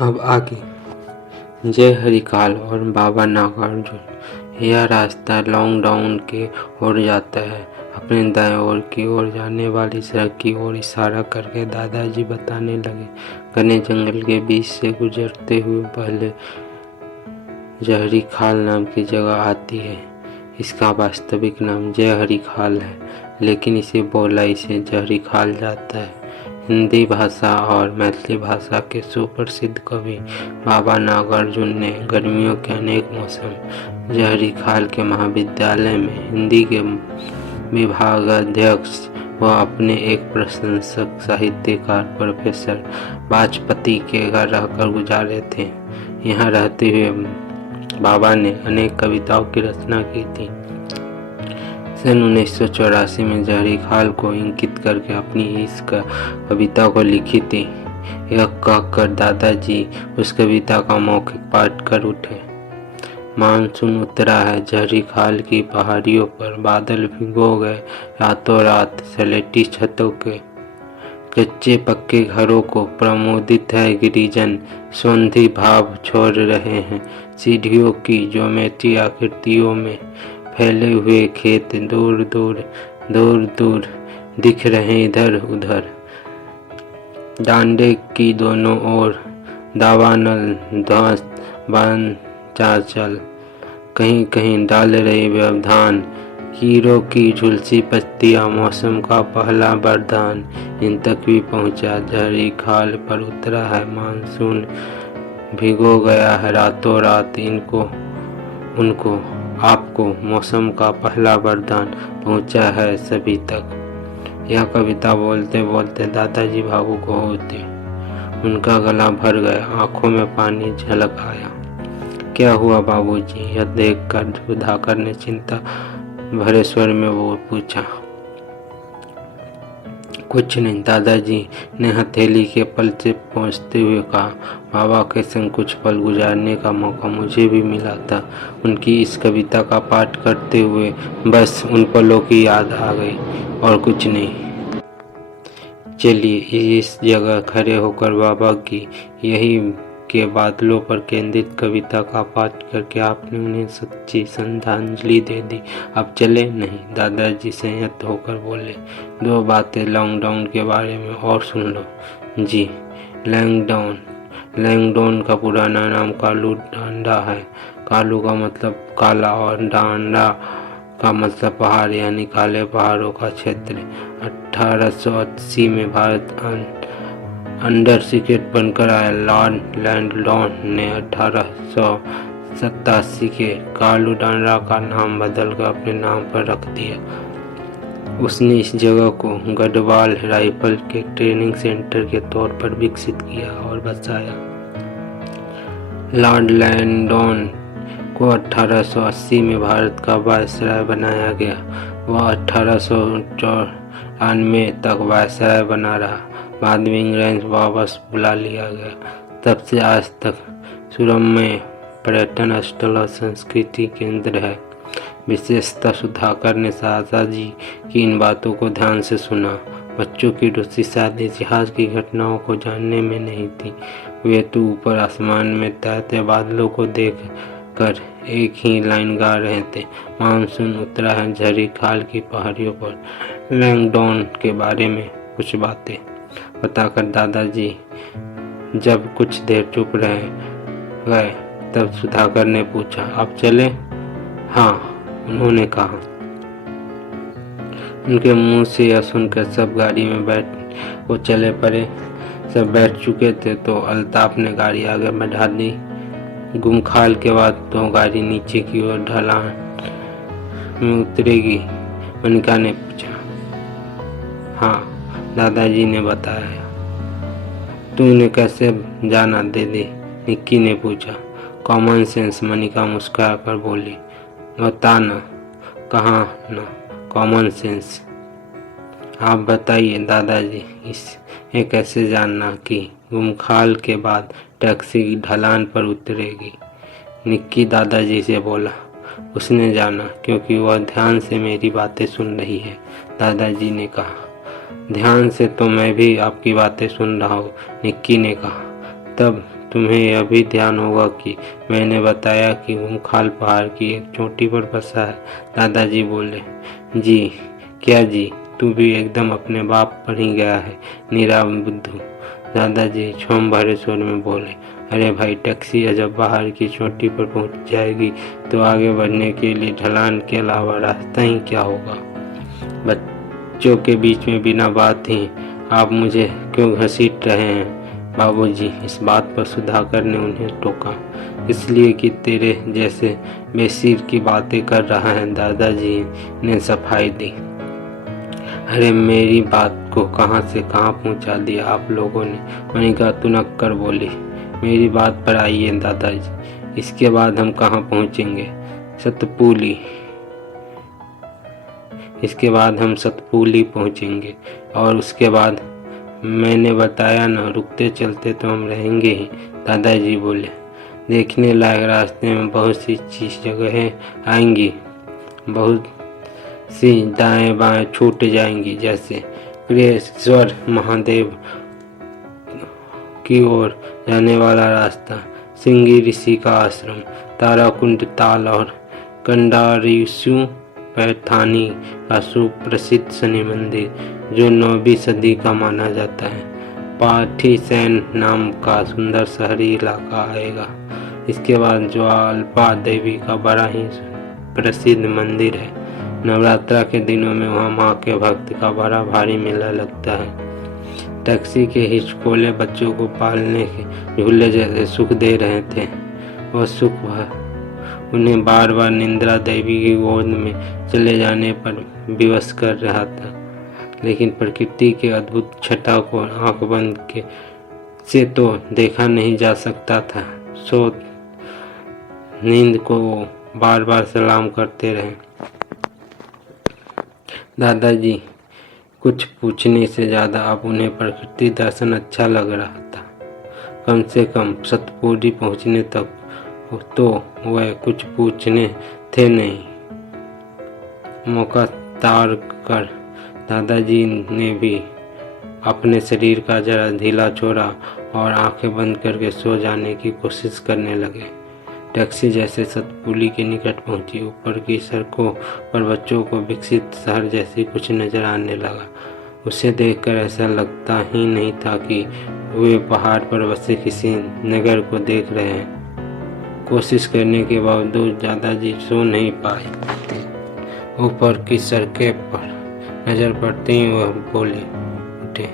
अब आगे जय हरिकाल और बाबा नागार्जुन। यह रास्ता लॉन्ग डाउन की ओर जाता है। अपने दाएं ओर की ओर जाने वाली सड़क की ओर इशारा करके दादाजी बताने लगे। घने जंगल के बीच से गुजरते हुए पहले जहरी खाल नाम की जगह आती है। इसका वास्तविक नाम जय हरी खाल है, लेकिन इसे बोलाई से जहरी खाल जाता है। हिंदी भाषा और मैथिली भाषा के सुप्रसिद्ध कवि बाबा नागार्जुन ने गर्मियों के अनेक मौसम जहरी खाल के महाविद्यालय में हिंदी के विभागाध्यक्ष व अपने एक प्रशंसक साहित्यकार प्रोफेसर वाजपेयी के घर रहकर गुजारे थे। यहाँ रहते हुए बाबा ने अनेक कविताओं की रचना की थी। सन 1984 में जहरी खाल को इंकित करके अपनी इस कविता को लिखी थी। यह कहकर दादाजी उस कविता का मौखिक पाठ कर उठे। मानसून उतरा है, जहरी खाल की पहाड़ियों पर बादल भिगो गए रातों रात। सलेटी छतों के कच्चे पक्के घरों को प्रमोदित है गिरिजन, सौंधी भाव छोड़ रहे हैं। सीढ़ियों की ज्योमेट्री आकृतियों में फैले हुए खेत दूर दूर दिख रहे इधर उधर। डांडे की दोनों ओर दावानल ध्वस्त बान चांचल, कहीं कहीं डाल रहे व्यवधान। कीड़ों की झुलसी पत्तियां मौसम का पहला वरदान। इन तक भी पहुंचा, जहरी खाल पर उतरा है मानसून, भिगो गया है रातों रात। इनको उनको आपको मौसम का पहला वरदान पहुंचा है सभी तक। यह कविता बोलते बोलते दादाजी भावुक हो उठे। उनका गला भर गया, आंखों में पानी झलक आया। क्या हुआ बाबूजी? यह देखकर सुधाकर ने चिंता भरे स्वर में वो पूछा। कुछ नहीं, दादाजी ने हथेली के पल से पहुँचते हुए कहा। बाबा के संग कुछ पल गुजारने का मौका मुझे भी मिला था। उनकी इस कविता का पाठ करते हुए बस उन पलों की याद आ गई और कुछ नहीं। चलिए इस जगह खड़े होकर बाबा की यही के बादलों पर केंद्रित कविता का पाठ करके आपने उन्हें सच्ची श्रद्धांजलि दे दी। अब चले? नहीं, दादाजी संयत होकर बोले। दो बातें लॉन्गडाउन के बारे में और सुन लो। जी, लैंगडाउन का पुराना नाम कालू डांडा है। कालू का मतलब काला और डांडा का मतलब पहाड़, यानी काले पहाड़ों का क्षेत्र। 1880 में भारत अंडर सिक्रेट बनकर आया लॉर्ड लैंगडॉन ने 1887 के कालू डांडा का नाम बदलकर अपने नाम पर रख दिया। उसने इस जगह को गढ़वाल राइफल के ट्रेनिंग सेंटर के तौर पर विकसित किया और बसाया। लॉर्ड लैंगडॉन को 1880 में भारत का वायसराय बनाया गया। वह 1894 तक वायसराय बना रहा। बाद में इंग्लैंड वापस बुला लिया गया। तब से आज तक सुरम्य पर्यटन स्थल और संस्कृति केंद्र है। विशेषतः सुधाकर ने दादाजी की इन बातों को ध्यान से सुना। बच्चों की रुचि शायद इतिहास की घटनाओं को जानने में नहीं थी। वे तो ऊपर आसमान में तैरते बादलों को देख कर एक ही लाइन गा रहे थे। मानसून उतरा है जहरी खाल की पहाड़ियों पर। लैंगडॉन के बारे में कुछ बातें बताकर दादाजी जब कुछ देर चुप रह गए तब सुधाकर ने पूछा, आप चले? हाँ, उन्होंने कहा। उनके मुंह से यह सुनकर सब गाड़ी में बैठ वो चले पड़े। सब बैठ चुके थे तो अल्ताफ ने गाड़ी आगे बढ़ा दी। गुमखाल के बाद तो गाड़ी नीचे की ओर ढलान में उतरेगी, मनिका ने पूछा। हाँ, दादाजी ने बताया। तूने कैसे जाना दीदी? निक्की ने पूछा। कॉमन सेंस, मनिका मुस्कुरा कर बोली। बता ना। कहाँ ना कॉमन सेंस? आप बताइए दादाजी, इसे कैसे जानना कि गुमखाल के बाद टैक्सी ढलान पर उतरेगी? निक्की दादाजी से बोला। उसने जाना क्योंकि वह ध्यान से मेरी बातें सुन रही है, दादाजी ने कहा। ध्यान से तो मैं भी आपकी बातें सुन रहा हूँ, निक्की ने कहा। तब तुम्हें यह भी ध्यान होगा कि मैंने बताया कि उमखाल पहाड़ की एक चोटी पर बसा है। दादाजी बोले, जी क्या जी, तू भी एकदम अपने बाप पर ही गया है, निरा बुद्धू। दादाजी क्षोभ भरे स्वर में बोले, अरे भाई, टैक्सी जब पहाड़ की चोटी पर पहुंच जाएगी तो आगे बढ़ने के लिए ढलान के अलावा रास्ता ही क्या होगा। बच्चों के बीच में बिना बात ही आप मुझे क्यों घसीट रहे हैं बाबूजी? इस बात पर सुधाकर ने उन्हें टोका। इसलिए कि तेरे जैसे बेसिर की बातें कर रहा है, दादाजी ने सफाई दी। अरे मेरी बात को कहाँ से कहाँ पहुँचा दिया आप लोगों ने, मनिका तुनक कर बोली। मेरी बात पर आइए दादाजी, इसके बाद हम कहाँ पहुँचेंगे? सतपुली। इसके बाद हम सतपुली पहुँचेंगे और उसके बाद मैंने बताया न, रुकते चलते तो हम रहेंगे ही, दादाजी बोले। देखने लायक रास्ते में बहुत सी चीज जगहें आएंगी, बहुत सी दाएं बाएं छूट जाएंगी, जैसे क्रेश्वर महादेव की ओर जाने वाला रास्ता, सिंगी ऋषि का आश्रम, ताराकुंड ताल और कंडारिसु पैठानी का सुप्रसिद्ध शनि मंदिर जो 9वीं सदी का माना जाता है। पाठी सैन नाम का सुंदर शहरी इलाका आएगा। इसके बाद ज्वालपा देवी का बड़ा ही प्रसिद्ध मंदिर है। नवरात्रा के दिनों में वहाँ माँ के भक्त का बड़ा भारी मेला लगता है। टैक्सी के हिचकोले बच्चों को पालने के झूले जैसे सुख दे रहे थे। वह सुख उन्हें बार बार निंद्रा देवी की गोद में चले जाने पर विवश कर रहा था, लेकिन प्रकृति के अद्भुत छटा को आंख बंद के से तो देखा नहीं जा सकता था। सो नींद को वो बार बार सलाम करते रहे। दादाजी कुछ पूछने से ज़्यादा अब उन्हें प्रकृति दर्शन अच्छा लग रहा था। कम से कम सतपुरी पहुँचने तक तो वह कुछ पूछने थे नहीं। मौका तार कर दादाजी ने भी अपने शरीर का जरा ढीला छोड़ा और आंखें बंद करके सो जाने की कोशिश करने लगे। टैक्सी जैसे सतपुली के निकट पहुंची, ऊपर की सड़कों पर बच्चों को विकसित शहर जैसी कुछ नजर आने लगा। उसे देखकर ऐसा लगता ही नहीं था कि वे पहाड़ पर बसे किसी नगर को देख रहे हैं। कोशिश करने के बावजूद दादाजी सो नहीं पाए थे। ऊपर की सड़कें पर नजर पड़ते ही वह बोले उठे,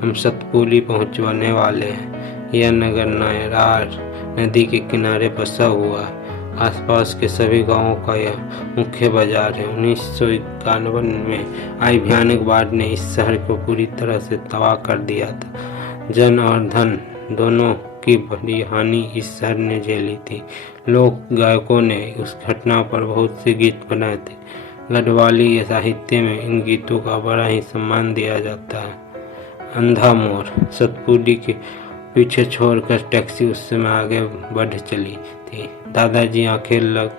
हम सतपुली पहुंचने वाले हैं। यह नगर नायरार नदी के किनारे बसा हुआ है। आसपास के सभी गांवों का यह मुख्य बाजार है। 1951 में आई भयानक बाढ़ ने इस शहर को पूरी तरह से तबाह कर दिया था। जन और धन दोनों की बड़ी हानि इस शहर ने झेली थी। लोक गायकों ने उस घटना पर बहुत से गीत बनाए थे। गढ़वाली साहित्य में इन गीतों का बड़ा ही सम्मान दिया जाता है। अंधा मोर सतपुली के पीछे छोड़कर टैक्सी उस समय आगे बढ़ चली थी। दादाजी आंखें लग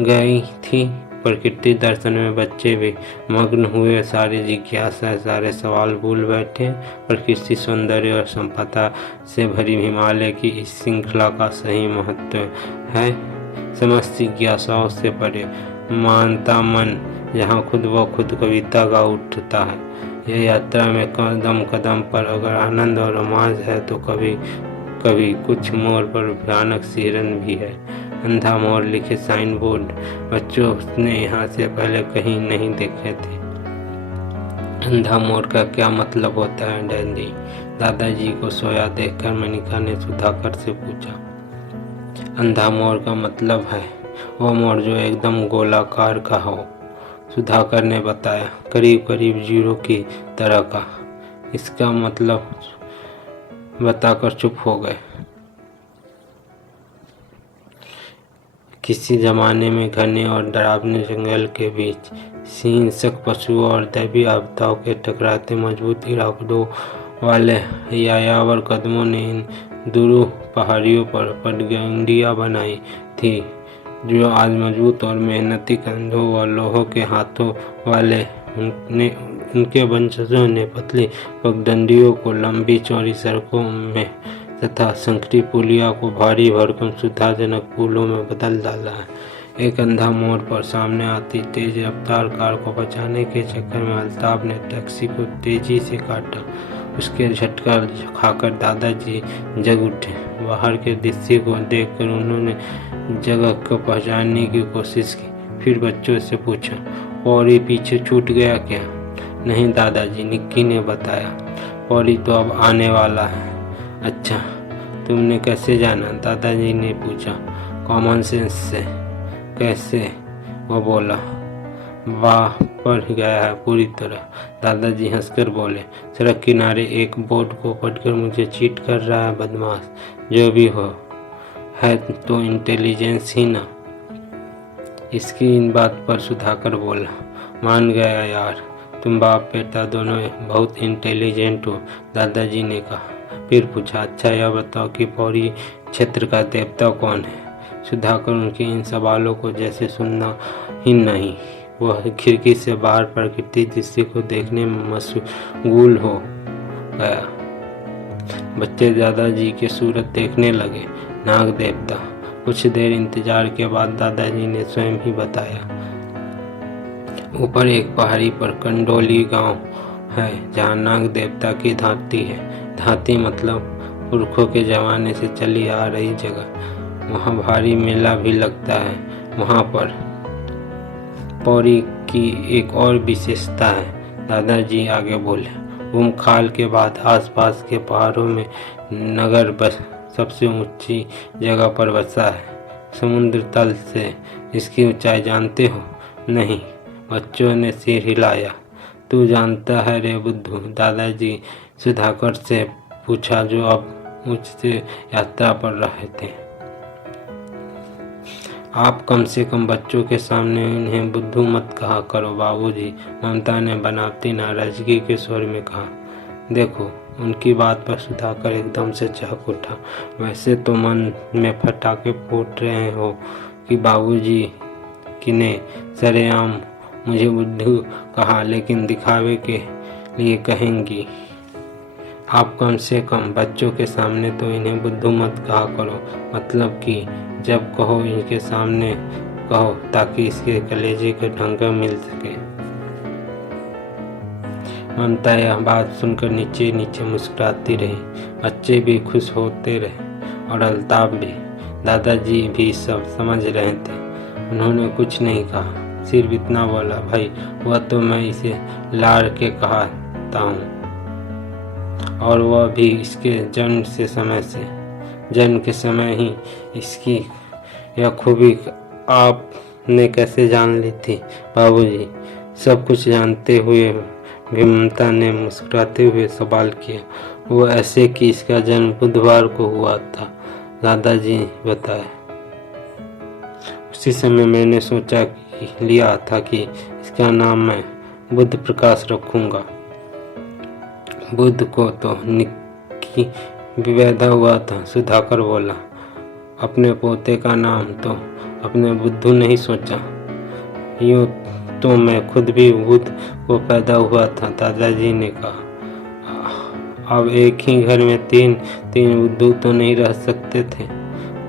गई थी। प्रकृति दर्शन में बच्चे भी मग्न हुए। सारी जिज्ञासा, सारे सवाल भूल बैठे। प्रकृति सौंदर्य और संपदा से भरी हिमालय की इस श्रृंखला का सही महत्व है। समस्त जिज्ञासाओं से परे मानता मन जहाँ खुद व खुद कविता गा उठता है। यह यात्रा में कदम कदम पर अगर आनंद और रोमांच है तो कभी कभी कुछ मोड़ पर भयानक सिहरन भी है। अंधा मोर लिखे साइन बोर्ड बच्चों ने यहाँ से पहले कहीं नहीं देखे थे। अंधा मोर का क्या मतलब होता है डैडी? दादाजी को सोया देखकर मनिका ने सुधाकर से पूछा। अंधा मोर का मतलब है वो मोर जो एकदम गोलाकार का हो, सुधाकर ने बताया, करीब करीब जीरो की तरह का। इसका मतलब बताकर चुप हो गए। किसी जमाने में घने और डरावने जंगल के बीच हिंसक पशुओं और दैवीय आपदाओं के टकराते मजबूत इरादों वाले यायावर कदमों ने इन दुरूह पहाड़ियों पर पगडंडियां बनाई थी, जो आज मजबूत और मेहनती कंधों व लोहों के हाथों वाले उनके वंशजों ने पतली पगडंडियों को लंबी चौड़ी सड़कों में तथा संकरी पुलिया को भारी भरकम सुविधाजनक पुलों में बदल डाला है। एक अंधा मोड़ पर सामने आती तेज रफ्तार कार को बचाने के चक्कर में अल्ताफ ने टैक्सी को तेजी से काटा। उसके झटका खाकर दादाजी जग उठे। बाहर के दृश्य को देखकर उन्होंने जगह को पहचानने की कोशिश की। फिर बच्चों से पूछा, पौड़ी पीछे छूट गया क्या? नहीं दादाजी, निक्की ने बताया, पौड़ी तो अब आने वाला है। अच्छा, तुमने कैसे जाना? दादाजी ने पूछा। कॉमन सेंस से। कैसे? वो बोला। वाह, पढ़ गया है पूरी तरह। दादाजी हंसकर बोले, सड़क किनारे एक बोर्ड को पढ़कर मुझे चीट कर रहा है बदमाश। जो भी हो, है तो इंटेलिजेंस ही ना। इसकी इन बात पर सुधाकर बोला, मान गया यार, तुम बाप बेटा दोनों बहुत इंटेलिजेंट हो। दादाजी ने कहा। फिर पूछा, अच्छा यह बताओ कि पौड़ी क्षेत्र का देवता कौन है? सुधाकर उनके इन सवालों को जैसे सुनना ही नहीं। वह खिड़की से बाहर प्रकृति दृश्य को देखने में मशगूल हो गया। बच्चे दादाजी की सूरत देखने लगे। नाग देवता। कुछ देर इंतजार के बाद दादाजी ने स्वयं ही बताया। ऊपर एक पहाड़ी पर कंडोली गांव है जहां नाग देवता की धाती है। धाती मतलब पुरखों के जमाने से चली आ रही जगह। वहाँ भारी मेला भी लगता है। वहाँ पर पौड़ी की एक और विशेषता है। दादाजी आगे बोले, भूमखाल के बाद आसपास के पहाड़ों में नगर बस सबसे ऊंची जगह पर बसा है। समुद्र तल से इसकी ऊंचाई जानते हो? नहीं। बच्चों ने सिर हिलाया। तू जानता है रे बुद्धू? दादाजी सुधाकर से पूछा, जो अब मुझसे यात्रा पर रहे थे। आप कम से कम बच्चों के सामने इन्हें बुद्धू मत कहा करो बाबूजी, ममता ने बनावटी नाराजगी के स्वर में कहा। देखो, उनकी बात पर सुधाकर एकदम से चहक उठा। वैसे तो मन में फटाके फूट रहे हो कि बाबूजी किने सरेआम मुझे बुद्धू कहा, लेकिन दिखावे के लिए कहेंगी। आप कम से कम बच्चों के सामने तो इन्हें बुद्धू मत कहा करो। मतलब कि जब कहो इनके सामने कहो, ताकि इसके कलेजे के ढंग मिल सके। ममता यह बात सुनकर नीचे नीचे मुस्कुराती रही। बच्चे भी खुश होते रहे और अल्ताफ भी। दादाजी भी सब समझ रहे थे। उन्होंने कुछ नहीं कहा, सिर्फ इतना बोला, भाई वह तो मैं इसे लाड़ के कहता हूँ, और वह भी इसके जन्म के समय ही। इसकी यह खूबी आपने कैसे जान ली थी बाबूजी? सब कुछ जानते हुए भी ममता ने मुस्कुराते हुए सवाल किया। वो ऐसे कि इसका जन्म बुधवार को हुआ था, दादाजी बताए। उसी समय मैंने सोचा लिया था कि इसका नाम मैं बुध प्रकाश रखूंगा। बुध को तो निक्की विवैधा हुआ था। सुधाकर बोला, अपने पोते का नाम तो अपने बुद्धू नहीं सोचा? यूँ तो मैं खुद भी बुध को पैदा हुआ था, दादाजी ने कहा। अब एक ही घर में तीन बुद्धू तो नहीं रह सकते थे?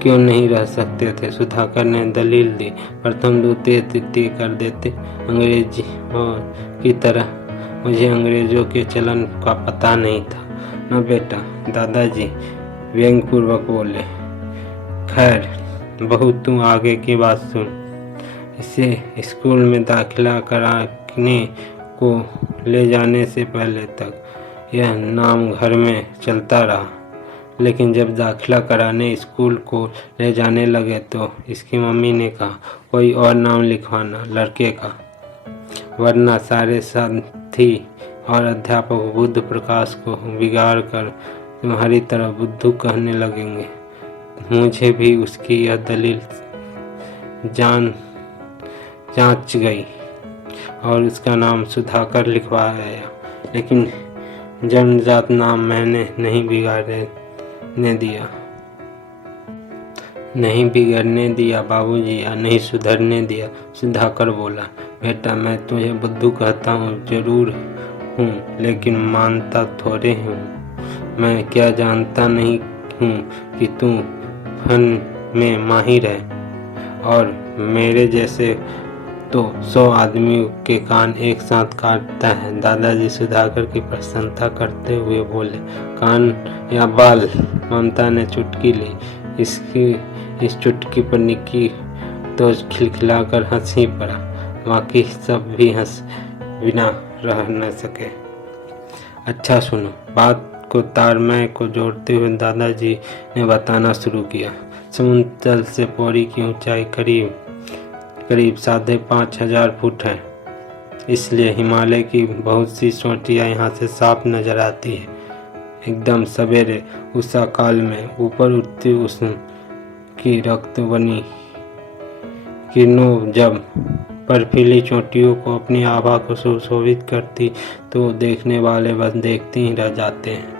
क्यों नहीं रह सकते थे? सुधाकर ने दलील दी। प्रथम द्वितीय तृतीय कर देते, अंग्रेजी की तरह। मुझे अंग्रेजों के चलन का पता नहीं था न बेटा, दादाजी व्यंग्यपूर्वक बोले। खैर बहू, तू आगे की बात सुन। इसे स्कूल में दाखिला कराने को ले जाने से पहले तक यह नाम घर में चलता रहा, लेकिन जब दाखिला कराने स्कूल को ले जाने लगे तो इसकी मम्मी ने कहा, कोई और नाम लिखवाना लड़के का, वरना सारे साथी और अध्यापक बुद्ध प्रकाश को बिगाड़ कर तुम्हारी तरह बुद्धू कहने लगेंगे। मुझे भी उसकी यह दलील जांच गई और उसका नाम सुधाकर लिखवाया, लेकिन जन्मजात नाम मैंने नहीं बिगड़ने दिया बाबूजी, या नहीं सुधरने दिया। सुधाकर बोला, बेटा मैं तुझे बुद्धू कहता हूँ जरूर हूँ, लेकिन मानता थोड़े हूँ। मैं क्या जानता नहीं हूँ कि तू फन में माहिर है और मेरे जैसे तो 100 आदमियों के कान एक साथ काटता है। दादाजी सुधाकर की प्रशंसा करते हुए बोले, कान या बाल? ममता ने चुटकी ली। इस चुटकी पर निक्की तो खिलखिलाकर हंस ही पड़ा। बाकी सब भी हंस बिना रह न सके। अच्छा सुनो, बात को तारमय को जोड़ते हुए दादाजी ने बताना शुरू किया। समुद्र तल से पौड़ी की ऊंचाई करीब 5,500 फुट है। इसलिए हिमालय की बहुत सी चोटियाँ यहाँ से साफ नजर आती है। एकदम सवेरे उषा काल में ऊपर उठती उष्ण की रक्त बनी किरणों जब बर्फीली चोटियों को अपनी आभा को सुशोभित करती तो देखने वाले बस देखते ही रह जाते हैं।